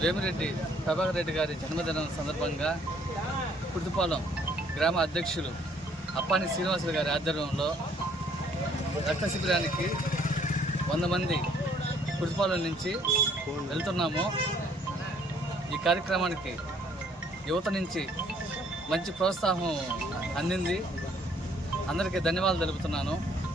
వేమిరెడ్డి ప్రభాకర్ రెడ్డి గారి జన్మదినం సందర్భంగా కుర్తుపాలెం గ్రామ అధ్యక్షులు అప్పాని శ్రీనివాసులు గారి ఆధ్వర్యంలో రక్త శిబిరానికి వంద మంది కుర్తుపాలెం నుంచి వెళ్తున్నాము ఈ కార్యక్రమానికి యువత నుంచి మంచి ప్రోత్సాహం అందింది అందరికీ ధన్యవాదాలు తెలుపుతున్నాను